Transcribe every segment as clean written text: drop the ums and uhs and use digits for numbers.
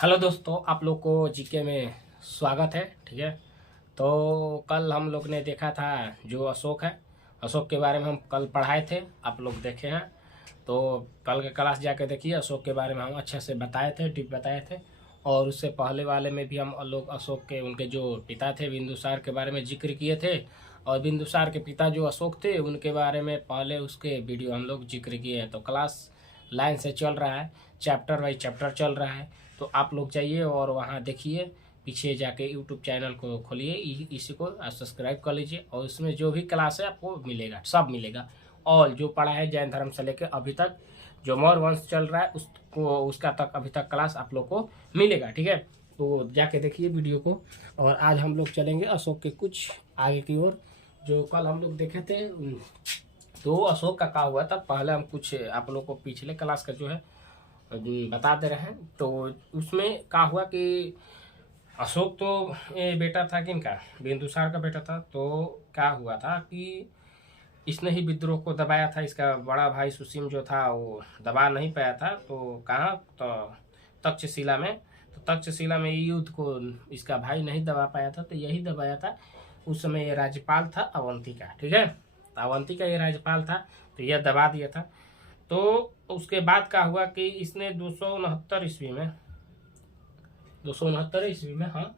Hello दोस्तों, आप लोग को जीके में स्वागत है। ठीक है, तो कल हम लोग ने देखा था जो अशोक है, अशोक के बारे में हम कल पढ़ाए थे, आप लोग देखे हैं। तो कल के क्लास जाके देखिए, अशोक के बारे में हम अच्छे से बताए थे, टिप बताए थे। और उससे पहले वाले में भी हम लोग अशोक के उनके जो पिता थे बिंदुसार के बारे में जिक्र किए थे। और बिंदुसार के पिता जो अशोक थे उनके बारे में पहले उसके वीडियो हम लोग जिक्र किए हैं। तो क्लास लाइन से चल रहा है, चैप्टर बाई चैप्टर चल रहा है। तो आप लोग जाइए और वहाँ देखिए, पीछे जाके यूट्यूब चैनल को खोलिए, इसी को सब्सक्राइब कर लीजिए। और इसमें जो भी क्लास है आपको मिलेगा, सब मिलेगा। और जो पढ़ा है जैन धर्म से लेकर अभी तक जो मौर्य वंश चल रहा है उसको उसका तक अभी तक क्लास आप लोग को मिलेगा। ठीक है, तो जाके देखिए वीडियो को। और आज हम लोग चलेंगे अशोक के कुछ आगे की ओर। जो कल हम लोग देखे थे तो अशोक का क्या हुआ था, पहले हम कुछ आप लोग को पिछले क्लास का जो है बता दे रहे हैं। तो उसमें क्या हुआ कि अशोक तो ये बेटा था किनका, बिंदुसार का बेटा था। तो क्या हुआ था कि इसने ही विद्रोह को दबाया था। इसका बड़ा भाई सुसीम जो था वो दबा नहीं पाया था। तो कहाँ, तो तक्षशिला में। तो तक्षशिला में युद्ध को इसका भाई नहीं दबा पाया था, तो यही दबाया था। उस समय ये राज्यपाल था अवंती का। ठीक है, तो अवंती का ये राज्यपाल था, तो यह दबा दिया था। तो उसके बाद क्या हुआ कि इसने 269 ईस्वी में, 269 ईस्वी में, हाँ,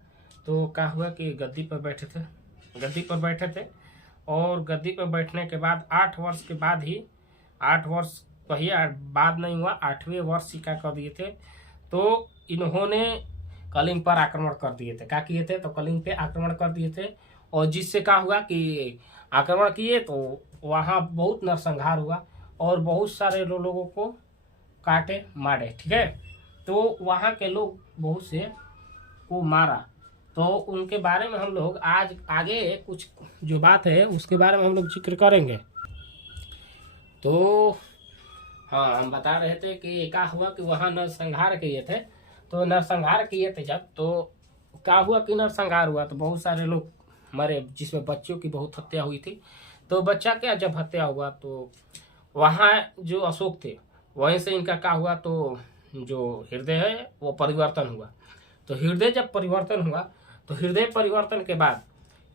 तो क्या हुआ कि गद्दी पर बैठे थे, गद्दी पर बैठे थे। और गद्दी पर बैठने के बाद 8 वर्ष के बाद ही, 8 वर्ष कहिए बाद नहीं हुआ, 8वें वर्ष ही क्या कर दिए थे, तो इन्होंने कलिंग पर आक्रमण कर दिए थे। क्या किए थे, तो कलिंग पे आक्रमण कर दिए थे। और जिससे क्या हुआ कि आक्रमण किए तो वहाँ बहुत नरसंहार हुआ और बहुत सारे लोगों को काटे मारे। ठीक है, तो वहाँ के लोग बहुत से को मारा। तो उनके बारे में हम लोग आज आगे कुछ जो बात है उसके बारे में हम लोग जिक्र करेंगे। तो हाँ, हम बता रहे थे कि क्या हुआ कि वहाँ नरसंहार किए थे। तो नरसंहार किए थे जब, तो क्या हुआ कि नरसंहार हुआ तो बहुत सारे लोग मरे, जिसमें बच्चों की बहुत हत्या हुई थी। तो बच्चा क्या, जब हत्या हुआ तो वहाँ जो अशोक थे वहीं से इनका क्या हुआ, तो जो हृदय है वो परिवर्तन हुआ। तो हृदय जब परिवर्तन हुआ तो हृदय परिवर्तन के बाद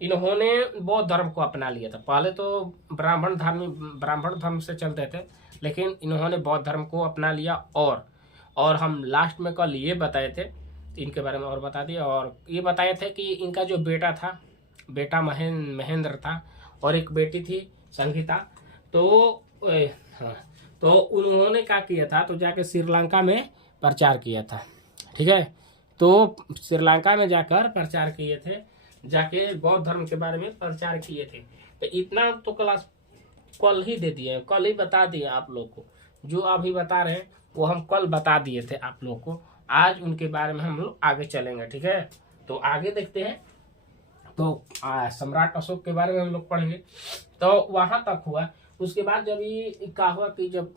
इन्होंने बौद्ध धर्म को अपना लिया था। पहले तो ब्राह्मण धर्म से चलते थे, लेकिन इन्होंने बौद्ध धर्म को अपना लिया। और हम लास्ट में कल ये बताए थे, इनके बारे में और बता दिए। और ये बताए थे कि इनका जो बेटा था, बेटा महेंद्र था, और एक बेटी थी संगीता। तो हाँ, तो उन्होंने क्या किया था, तो जाके श्रीलंका में प्रचार किया था। ठीक है, तो श्रीलंका में जाकर प्रचार किए थे, जाके बौद्ध धर्म के बारे में प्रचार किए थे। तो इतना तो क्लास कल ही दे दिए, कल ही बता दिए आप लोग को। जो अभी बता रहे हैं वो हम कल बता दिए थे आप लोग को। आज उनके बारे में हम लोग आगे चलेंगे। ठीक है, तो आगे देखते हैं। तो सम्राट अशोक के बारे में हम लोग पढ़ेंगे। तो वहां तक हुआ। उसके बाद जब ये क्या हुआ कि जब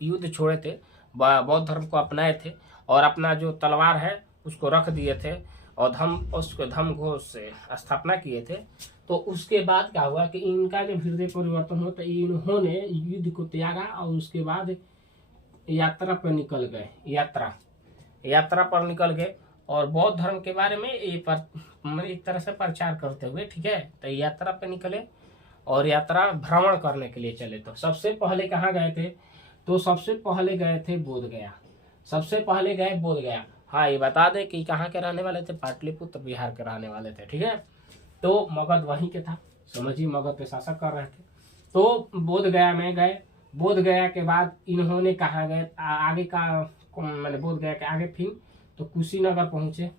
युद्ध छोड़े थे, बौद्ध धर्म को अपनाए थे और अपना जो तलवार है उसको रख दिए थे और उसको धम्म घोष से स्थापना किए थे। तो उसके बाद क्या हुआ कि इनका जब हृदय परिवर्तन हुआ तो इन्होंने युद्ध को त्यागा और उसके बाद यात्रा पर निकल गए। यात्रा पर निकल गए और बौद्ध धर्म के बारे में ये एक तरह से प्रचार करते हुए, ठीक है, तो यात्रा पे निकले और यात्रा भ्रमण करने के लिए चले। तो सबसे पहले कहाँ गए थे, तो सबसे पहले गए थे बोध गया। सबसे पहले गए बोध गया। हाँ, ये बता दें कि कहाँ के रहने वाले थे, पाटलिपुत्र बिहार के रहने वाले थे। ठीक है, तो मगध वहीं के था, समझिए मगध पे शासक कर रहे थे। तो बोध गया में गए। बोध गया के बाद इन्होंने कहाँ गए, आगे का मैंने बोध गया के आगे फिर तो कुशीनगर पहुंचे,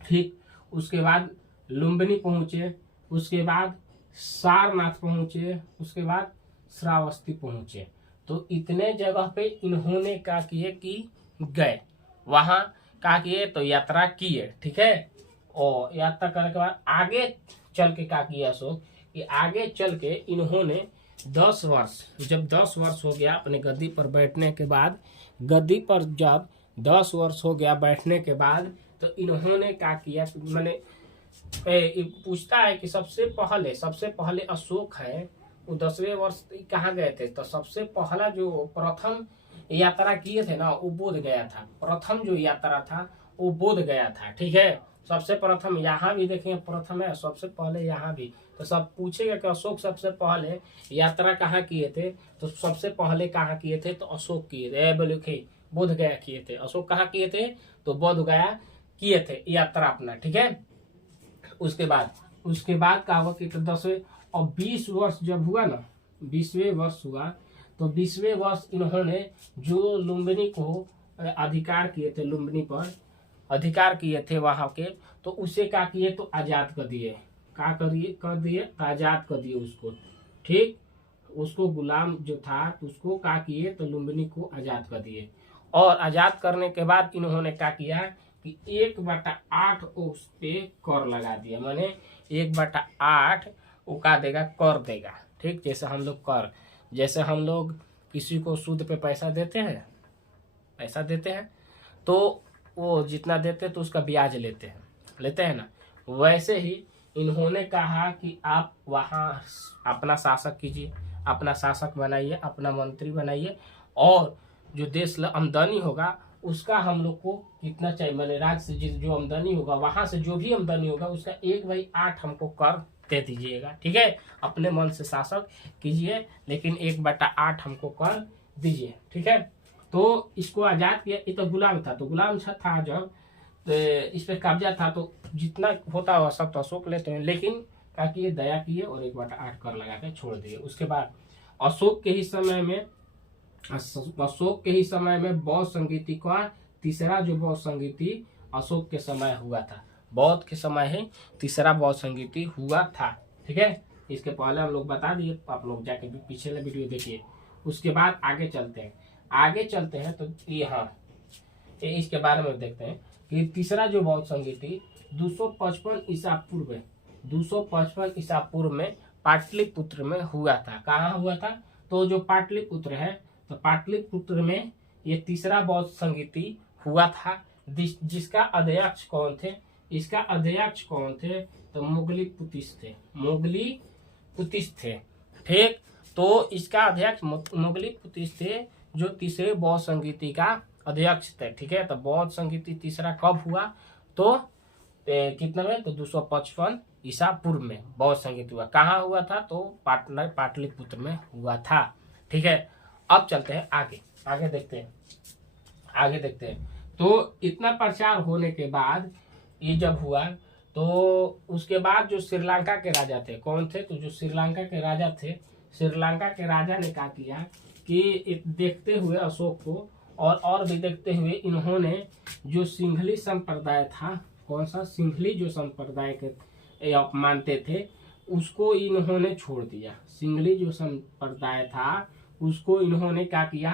ठीक, उसके बाद लुम्बिनी पहुंचे, उसके बाद सारनाथ पहुंचे, उसके बाद श्रावस्ती पहुंचे। तो इतने जगह पे इन्होंने क्या किए कि गए, वहां क्या किए, तो यात्रा किए। ठीक है, और यात्रा करने के बाद आगे चल के क्या किया सो कि आगे चल के इन्होंने 10 वर्ष, जब 10 वर्ष हो गया अपने गद्दी पर बैठने के बाद, गद्दी पर जब 10 वर्ष हो गया बैठने के बाद, तो इन्होंने क्या किया, मैंने पूछता है कि सबसे पहले अशोक है वो 10वें वर्ष कहाँ गए थे। तो सबसे पहला जो प्रथम यात्रा किए थे ना वो बोध गया था। प्रथम जो यात्रा था वो बोध गया था। ठीक है, सबसे प्रथम यहाँ भी देखेंगे, प्रथम है सबसे पहले यहाँ भी। तो सब पूछेगा कि अशोक सबसे पहले यात्रा कहाँ किए थे, तो सबसे पहले कहाँ किए थे, तो अशोक किए थे। बोले बोध गया किए थे। अशोक कहाँ किए थे, तो बोध गया किए थे यात्रा अपना। ठीक है, उसके बाद का हुआ कि 10वें और 20 वर्ष जब हुआ ना, 20वें वर्ष हुआ, तो 20वें वर्ष इन्होंने जो लुम्बिनी को अधिकार किए थे, लुम्बिनी पर अधिकार किए थे वहां के, तो उसे क्या किए, तो आजाद कर दिए। क्या कर दिए, आजाद कर दिए उसको। ठीक, उसको गुलाम जो था तो उसको क्या किए, तो लुम्बिनी को आजाद कर दिए। और आजाद करने के बाद इन्होंने क्या किया कि 1/8 उस पे कर लगा दिया। माने 1/8 वो क्या देगा, कर देगा। ठीक, जैसे हम लोग किसी को सूद पे पैसा देते हैं तो वो जितना देते तो उसका ब्याज लेते हैं ना, वैसे ही इन्होंने कहा कि आप वहाँ अपना शासक कीजिए, अपना शासक बनाइए, अपना मंत्री बनाइए, और जो देश आमदनी होगा उसका हम लोग को कितना चाहिए, मैंने राज्य से जो आमदनी होगा, वहां से जो भी आमदनी होगा उसका 1/8 हमको कर दे दीजिएगा। ठीक है, अपने मन से शासक कीजिए, लेकिन 1/8 हमको कर दीजिए। ठीक है, तो इसको आजाद किया। ये तो गुलाम था, तो गुलाम था जब इस पे कब्जा था, तो जितना होता हुआ सब तो अशोक लेते हैं, लेकिन क्या किए, दया किए और 1/8 कर लगा के छोड़ दिए। उसके बाद अशोक के ही समय में बौद्ध संगीति का तीसरा जो बौद्ध संगीति अशोक के समय हुआ था। बौद्ध के समय ही तीसरा बौद्ध संगीति हुआ था। ठीक है, इसके पहले हम लोग बता दिए, आप लोग जाके पिछले वीडियो देखिए। उसके बाद आगे चलते हैं तो इसके बारे में देखते हैं कि तीसरा जो बौद्ध संगीति 255 ईसा पूर्व में पाटलिपुत्र में हुआ था। कहाँ हुआ था, तो जो पाटलिपुत्र है, तो पाटलिपुत्र में ये तीसरा बौद्ध संगीति हुआ था। जिसका अध्यक्ष कौन थे, इसका अध्यक्ष कौन थे, तो मोगली पुतिस थे। ठीक, तो इसका अध्यक्ष मोगली पुतिस थे, जो तीसरे बौद्ध संगीति का अध्यक्ष थे। ठीक है, तो बौद्ध संगीति तीसरा कब हुआ, तो कितना में, तो 255 ईसा पूर्व में बौद्ध संगीत हुआ। कहाँ हुआ था, तो पाटलिपुत्र में हुआ था। ठीक है, अब चलते हैं आगे देखते हैं। तो इतना प्रचार होने के बाद ये जब हुआ, तो उसके बाद जो श्रीलंका के राजा थे, कौन थे, तो जो श्रीलंका के राजा ने क्या किया कि देखते हुए अशोक को और भी देखते हुए इन्होंने जो सिंघली संप्रदाय था, कौन सा, सिंघली जो संप्रदाय के आप मानते थे, उसको इन्होंने छोड़ दिया। सिंघली जो संप्रदाय था उसको इन्होंने क्या किया,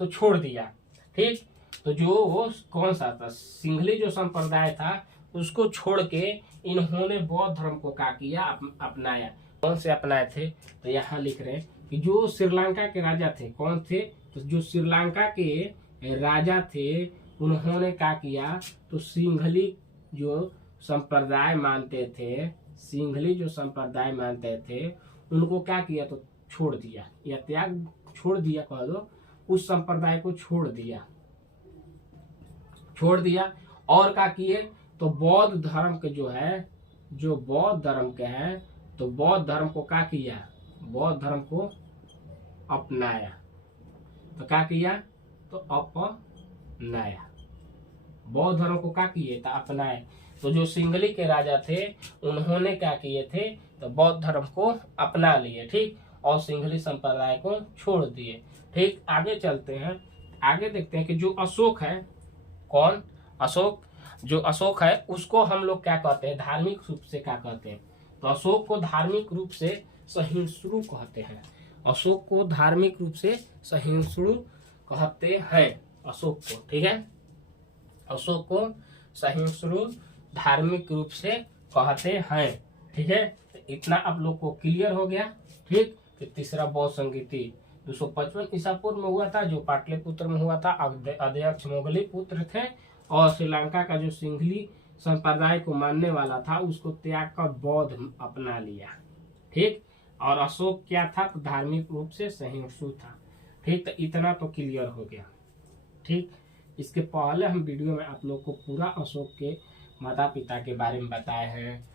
तो छोड़ दिया। ठीक, तो जो वो कौन सा था, सिंघली जो संप्रदाय था उसको छोड़ के इन्होंने बौद्ध धर्म को क्या किया, अपनाया। कौन से अपनाए थे, तो यहाँ लिख रहे हैं कि जो श्रीलंका के राजा थे, कौन थे, तो जो श्रीलंका के राजा थे उन्होंने क्या किया, तो सिंघली जो संप्रदाय मानते थे उनको क्या किया, तो छोड़ दिया, या त्याग छोड़ दिया कह दो, उस संप्रदाय को छोड़ दिया। और क्या किए, तो बौद्ध धर्म के जो बौद्ध धर्म के हैं, तो बौद्ध धर्म को क्या किया, बौद्ध धर्म को अपनाया। तो क्या किया, तो अपनाया, बौद्ध धर्म को क्या किए था, अपनाए। तो जो सिंघली के राजा थे उन्होंने क्या किए थे, तो बौद्ध धर्म को अपना लिए। ठीक, और सिंघली संप्रदाय को छोड़ दिए। ठीक, आगे चलते हैं, आगे देखते हैं कि जो अशोक है, कौन, जो अशोक है उसको हम लोग क्या कहते हैं, धार्मिक रूप से क्या कहते हैं, तो अशोक को धार्मिक रूप से सहिष्णु कहते हैं। अशोक को धार्मिक रूप से सहिष्णु कहते हैं अशोक को। ठीक है, अशोक को सहिष्णु धार्मिक रूप से कहते हैं। ठीक है, तो इतना आप लोग को क्लियर हो गया। ठीक, कि तीसरा बौद्ध संगीति 255 ईसा पूर्व में हुआ था, जो पाटलिपुत्र में हुआ था। अध्यक्ष मोगली पुत्र थे, और श्रीलंका का जो सिंघली संप्रदाय को मानने वाला था उसको त्याग कर बौद्ध अपना लिया। ठीक, और अशोक क्या था, तो धार्मिक रूप से सहिष्णु था। ठीक, तो इतना तो क्लियर हो गया। ठीक, इसके पहले हम वीडियो में आप लोग को पूरा अशोक के माता पिता के बारे में बताए हैं,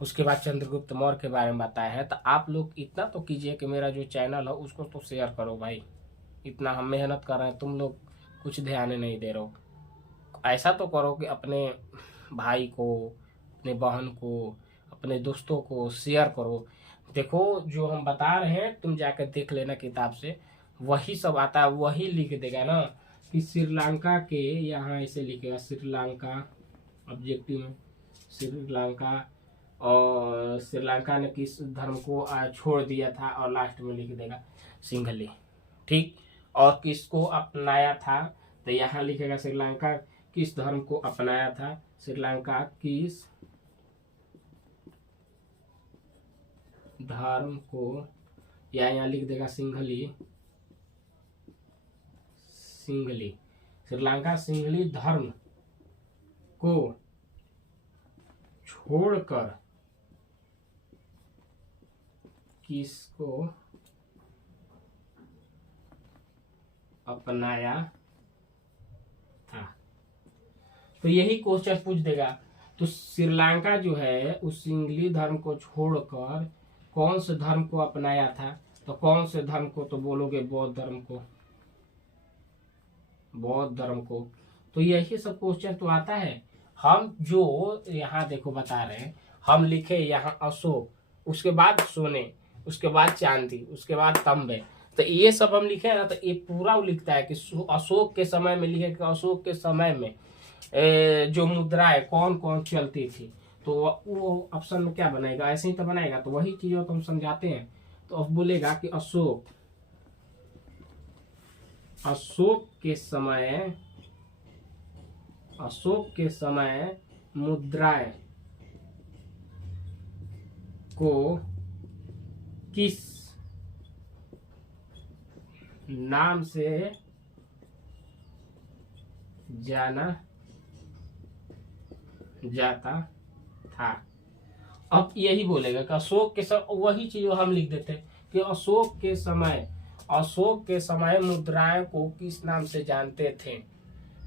उसके बाद चंद्रगुप्त मौर्य के बारे में बताया है। तो आप लोग इतना तो कीजिए कि मेरा जो चैनल है उसको तो शेयर करो भाई। इतना हम मेहनत कर रहे हैं, तुम लोग कुछ ध्यान नहीं दे रहे हो। ऐसा तो करो कि अपने भाई को, अपने बहन को, अपने दोस्तों को शेयर करो। देखो जो हम बता रहे हैं तुम जाकर देख लेना किताब से, वही सब आता है, वही लिख देगा ना कि श्रीलंका के, यहाँ ऐसे लिखेगा श्रीलंका ऑब्जेक्टिव में, श्रीलंका, और श्रीलंका ने किस धर्म को छोड़ दिया था, और लास्ट में लिख देगा सिंघली, ठीक। और किसको अपनाया था, तो यहाँ लिखेगा श्रीलंका किस धर्म को अपनाया था, श्रीलंका किस धर्म को, या यहाँ लिख देगा सिंघली, सिंघली, श्रीलंका सिंघली धर्म को छोड़कर किसको अपनाया था। तो यही क्वेश्चन पूछ देगा। तो श्रीलंका जो है उस सिंघली धर्म को छोड़कर कौन से धर्म को अपनाया था, तो कौन से धर्म को, तो बोलोगे बौद्ध धर्म को, बौद्ध धर्म को। तो यही सब क्वेश्चन तो आता है। हम जो यहाँ देखो बता रहे हैं, हम लिखे यहाँ अशोक, उसके बाद सोने, उसके बाद चांदी, उसके बाद तांबे, तो ये सब हम लिखे ना, तो ये पूरा लिखता है कि अशोक के समय में लिखे कि अशोक के समय में जो मुद्राएं कौन कौन चलती थी, तो वो ऑप्शन में क्या बनेगा, ऐसे ही तो बनाएगा। तो वही चीजों को हम समझाते हैं। तो अब बोलेगा कि अशोक के समय मुद्राएं को किस नाम से जाना जाता था। अब यही बोलेगा कि अशोक के समय, वही चीज हम लिख देते कि अशोक के समय मुद्राएं को किस नाम से जानते थे।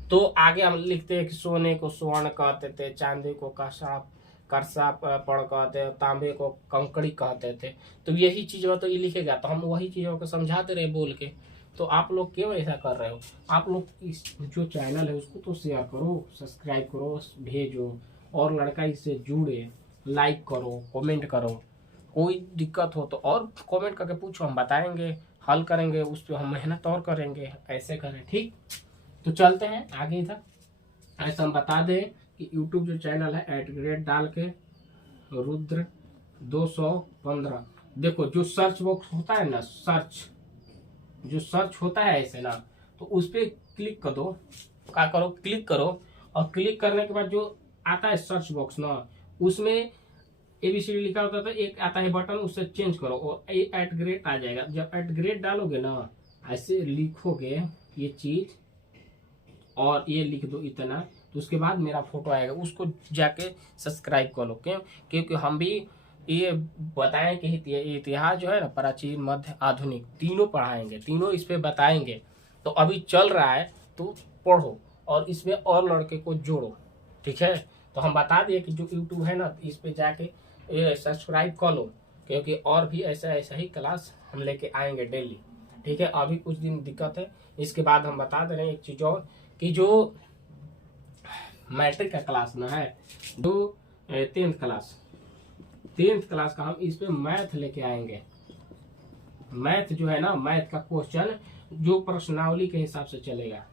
तो आगे हम लिखते हैं कि सोने को स्वर्ण कहते थे, चांदी को करसा पड़ कहते, तांबे को कंकड़ी कहते थे। तो यही चीज तो ये लिखेगा, तो हम वही चीजों को समझाते रहे बोल के। तो आप लोग क्यों ऐसा कर रहे हो? आप लोग इस जो चैनल है उसको तो शेयर करो, सब्सक्राइब करो, भेजो, और लड़का इससे जुड़े, लाइक करो, कमेंट करो। कोई दिक्कत हो तो और कमेंट करके पूछो, हम बताएंगे, हल करेंगे, उस पर हम मेहनत और करेंगे। ऐसे करें, ठीक। तो चलते हैं आगे। इधर ऐसा हम बता दें कि यूट्यूब जो चैनल है @ डाल के रुद्र 215, देखो जो सर्च बॉक्स होता है ना, जो सर्च होता है ऐसे ना, तो उस पर क्लिक कर दो, क्या करो, क्लिक करो, और क्लिक करने के बाद जो आता है सर्च बॉक्स ना, उसमें ABCD लिखा होता है, तो एक आता है बटन, उससे चेंज करो और @ आ जाएगा। जब @ डालोगे ना, ऐसे लिखोगे ये चीज और ये लिख दो इतना, तो उसके बाद मेरा फोटो आएगा, उसको जाके सब्सक्राइब कर लो। क्यों? क्योंकि हम भी ये बताएं कि इतिहास जो है ना, प्राचीन, मध्य, आधुनिक, तीनों पढ़ाएंगे, तीनों इस पे बताएंगे। तो अभी चल रहा है तो पढ़ो और इसमें और लड़के को जोड़ो, ठीक है। तो हम बता दिए कि जो यूट्यूब है ना, इस पे जाके सब्सक्राइब कर लो, क्योंकि और भी ऐसा ही क्लास हम लेके आएंगे डेली, ठीक है। अभी कुछ दिन दिक्कत है, इसके बाद हम बता दे रहे हैं एक चीज और, कि जो मैट्रिक का क्लास ना है, जो 10th क्लास का, हम इस पे मैथ लेके आएंगे। मैथ जो है ना, मैथ का क्वेश्चन जो प्रश्नावली के हिसाब से चलेगा,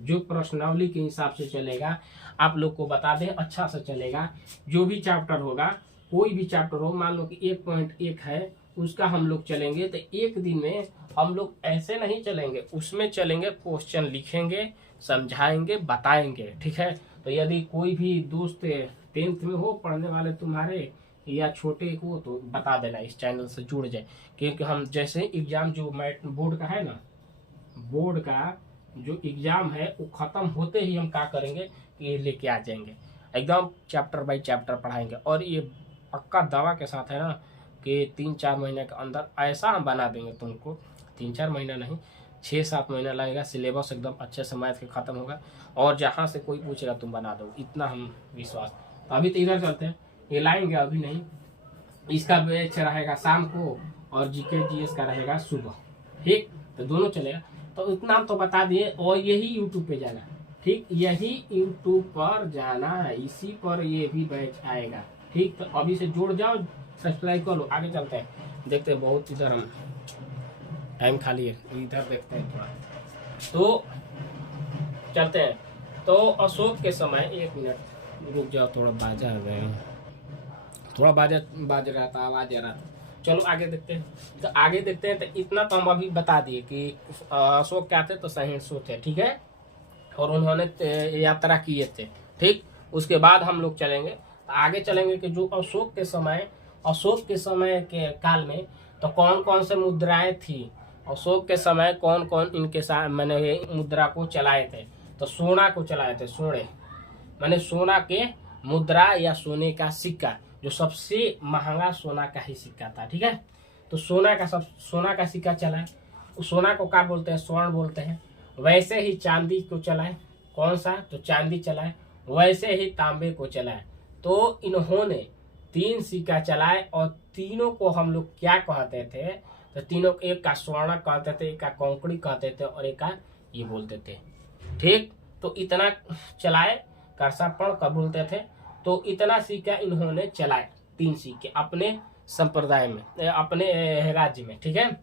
जो प्रश्नावली के हिसाब से चलेगा, आप लोग को बता दें, अच्छा से चलेगा। जो भी चैप्टर होगा, कोई भी चैप्टर हो, मान लो कि 1.1 है, उसका हम लोग चलेंगे, तो एक दिन में हम लोग ऐसे नहीं चलेंगे, उसमें चलेंगे, क्वेश्चन लिखेंगे, समझाएंगे, बताएंगे, ठीक है। तो यदि कोई भी दोस्त 10th में हो पढ़ने वाले तुम्हारे, या छोटे को, तो बता देना, इस चैनल से जुड़ जाए। क्योंकि हम जैसे एग्जाम जो बोर्ड का है ना, बोर्ड का जो एग्जाम है वो खत्म होते ही हम क्या करेंगे कि ये लेके आ जाएंगे, एकदम चैप्टर बाय चैप्टर पढ़ाएंगे। और ये पक्का दवा के साथ है ना कि 3-4 महीने के अंदर ऐसा हम बना देंगे तुमको, 3-4 महीना नहीं, 6-7 महीना लगेगा, सिलेबस एकदम अच्छे से मैथ के ख़त्म होगा, और जहाँ से कोई पूछेगा तुम बना दो, इतना हम विश्वास। तो अभी तो इधर चलते हैं, ये लाएंगे अभी नहीं, इसका बैच रहेगा शाम को और जीके जीएस का रहेगा सुबह, ठीक। तो दोनों चलेगा, तो इतना तो बता दिए। और यही यूट्यूब पे जाना, ठीक, यही यूट्यूब पर जाना है, इसी पर ये भी बैच आएगा, ठीक। तो अभी से जुड़ जाओ, सब्सक्राइब कर लो, आगे चलते हैं, देखते हैं। बहुत इधर हम टाइम खाली है, इधर देखते हैं थोड़ा, तो चलते हैं। तो अशोक के समय, 1 मिनट रुक जाओ, थोड़ा बाजा आ गए, थोड़ा बाजा बाज रहा था, आवाज आ रहा था। चलो आगे देखते हैं। तो आगे देखते हैं, तो इतना तो हम अभी बता दिए कि अशोक क्या थे, तो सहिष्णु थे, ठीक है, और उन्होंने यात्रा किए थे, ठीक। उसके बाद हम लोग चलेंगे, तो आगे चलेंगे कि जो अशोक के समय के काल में तो कौन कौन से मुद्राएं थी, अशोक के समय कौन कौन इनके साथ मैंने मुद्रा को चलाए थे। तो सोना को चलाए थे, मैंने सोना के मुद्रा या सोने का सिक्का, जो सबसे महंगा सोना का ही सिक्का था, ठीक है। तो सोना का सिक्का चलाए, उस सोना को क्या बोलते हैं, स्वर्ण बोलते हैं। वैसे ही चांदी को चलाए, कौन सा, तो चांदी चलाए। वैसे ही तांबे को चलाए। तो इन्होंने 3 सिक्का चलाए, और तीनों को हम लोग क्या कहते थे, तो तीनों, एक का स्वर्ण कहते थे, एक का कंकड़ी कहते थे, और एक का ये बोलते थे, ठीक। तो इतना चलाए, करसापण कब बोलते थे। तो इतना सिक्का इन्होंने चलाए, 3 सिक्के अपने संप्रदाय में, अपने राज्य में, ठीक है।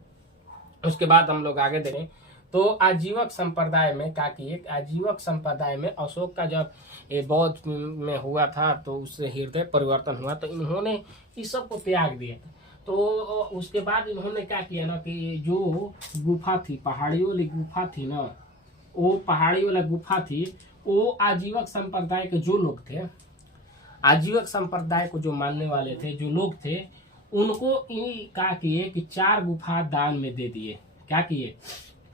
उसके बाद हम लोग आगे देखें, तो आजीवक संप्रदाय में क्या किए, आजीवक संप्रदाय में अशोक का जब ये बौद्ध में हुआ था, तो उससे हृदय परिवर्तन हुआ, तो इन्होंने इस सब को त्याग दिया। तो उसके बाद इन्होंने क्या किया ना, कि जो गुफा थी, पहाड़ी वाली गुफा थी ना, वो पहाड़ी वाला गुफा थी, वो आजीवक संप्रदाय के जो लोग थे, आजीवक संप्रदाय को जो मानने वाले थे, जो लोग थे, उनको क्या किए कि 4 गुफा दान में दे दिए। क्या किए,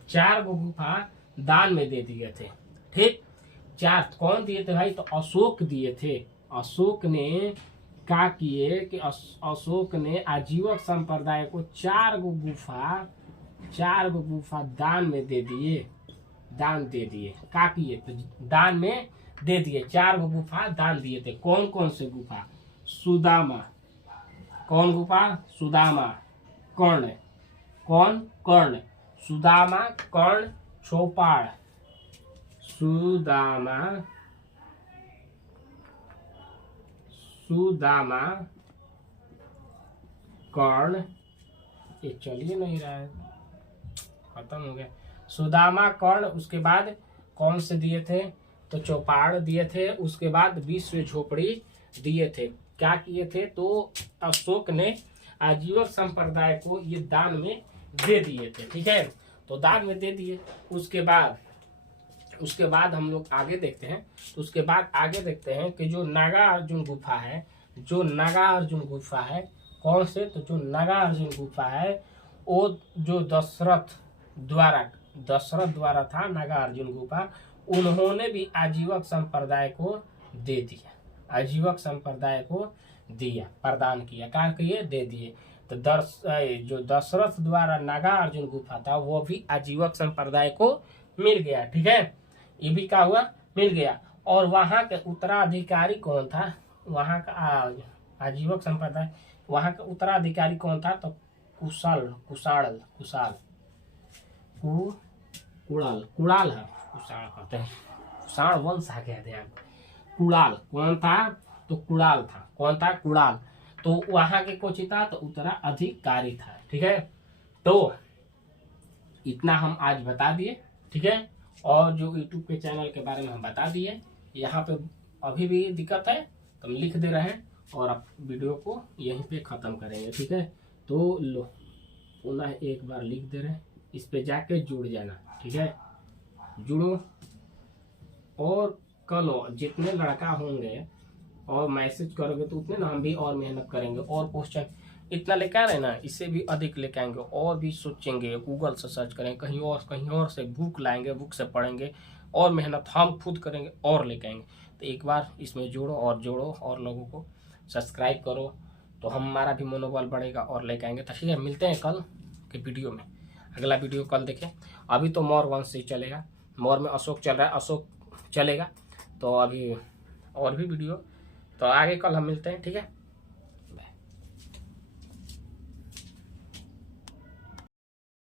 4 गुफा दान में दे दिए थे, ठीक। 4 कौन दिए थे भाई, तो अशोक दिए थे। अशोक ने क्या किए कि अशोक ने आजीवक संप्रदाय को 4 गुफा दान में दे दिए, दान दे दिए। क्या किए, तो दान में दे दिए, 4 गुफा दान दिए थे। कौन कौन से गुफा, सुदामा, कौन गुफा, सुदामा, कर्ण, कौन, कर्ण, सुदामा, कर्ण, चौपाड़, सुदामा, कर्ण, ये चलिए नहीं रहा है, खत्म हो गया। सुदामा, कर्ण, उसके बाद कौन से दिए थे, तो चौपाड़ दिए थे। उसके बाद विश्व झोपड़ी दिए थे। क्या किए थे, तो अशोक ने आजीवक संप्रदाय को ये दान में दे दिए थे, ठीक है। तो दान में दे दिए। उसके बाद हम लोग आगे देखते हैं। तो उसके बाद आगे देखते हैं कि जो नागा अर्जुन गुफा है, कौन से, तो जो नागा अर्जुन गुफा है, वो जो दशरथ द्वारा था नागा अर्जुन गुफा, उन्होंने भी आजीवक संप्रदाय को दे दिया, आजीवक संप्रदाय को दिया, प्रदान किया, क्या किए, दे दिए। तो जो दशरथ द्वारा नागा अर्जुन गुफा था, वो भी आजीवक संप्रदाय को मिल गया, ठीक है। ये भी क्या हुआ, मिल गया। और वहाँ के उत्तराधिकारी कौन था, वहाँ का आजीवक संप्रदाय, वहाँ का उत्तराधिकारी कौन था, तो कुड़ाल है, कुड़ाल कहते हैं, कुषाण वंश आ गया ध्यान। कुड़ाल कौन था, तो कुड़ाल था, कौन था, कुड़ाल। तो वहां के कोची था, तो उत्तराधिकारी था, ठीक है। तो इतना हम आज बता दिए, ठीक है। और जो यूट्यूब के चैनल के बारे में हम बता दिए, यहाँ पे अभी भी दिक्कत है तो हम लिख दे रहे हैं, और आप वीडियो को यहीं पे ख़त्म करेंगे, ठीक है। तो लो, पुनः एक बार लिख दे रहे हैं, इस पे जाके जुड़ जाना, ठीक है, जुड़ो। और कल जितने लड़का होंगे और मैसेज करोगे, तो उतने ना हम भी और मेहनत करेंगे, और क्वेश्चन इतना लेकर आ रहे हैं ना, इससे भी अधिक लेके आएंगे, और भी सोचेंगे, गूगल से सर्च करेंगे, कहीं और से बुक लाएंगे, बुक से पढ़ेंगे, और मेहनत हम खुद करेंगे और लेके आएंगे। तो एक बार इसमें जोड़ो और लोगों को सब्सक्राइब करो, तो हमारा भी मनोबल बढ़ेगा और लेके आएंगे। तो ठीक है, मिलते हैं कल के वीडियो में। अगला वीडियो कल देखें। अभी तो मौर्य वंश से ही चलेगा, मौर्य में अशोक चल रहा है, अशोक चलेगा। तो अभी और भी वीडियो तो आगे कल हम मिलते हैं, ठीक है।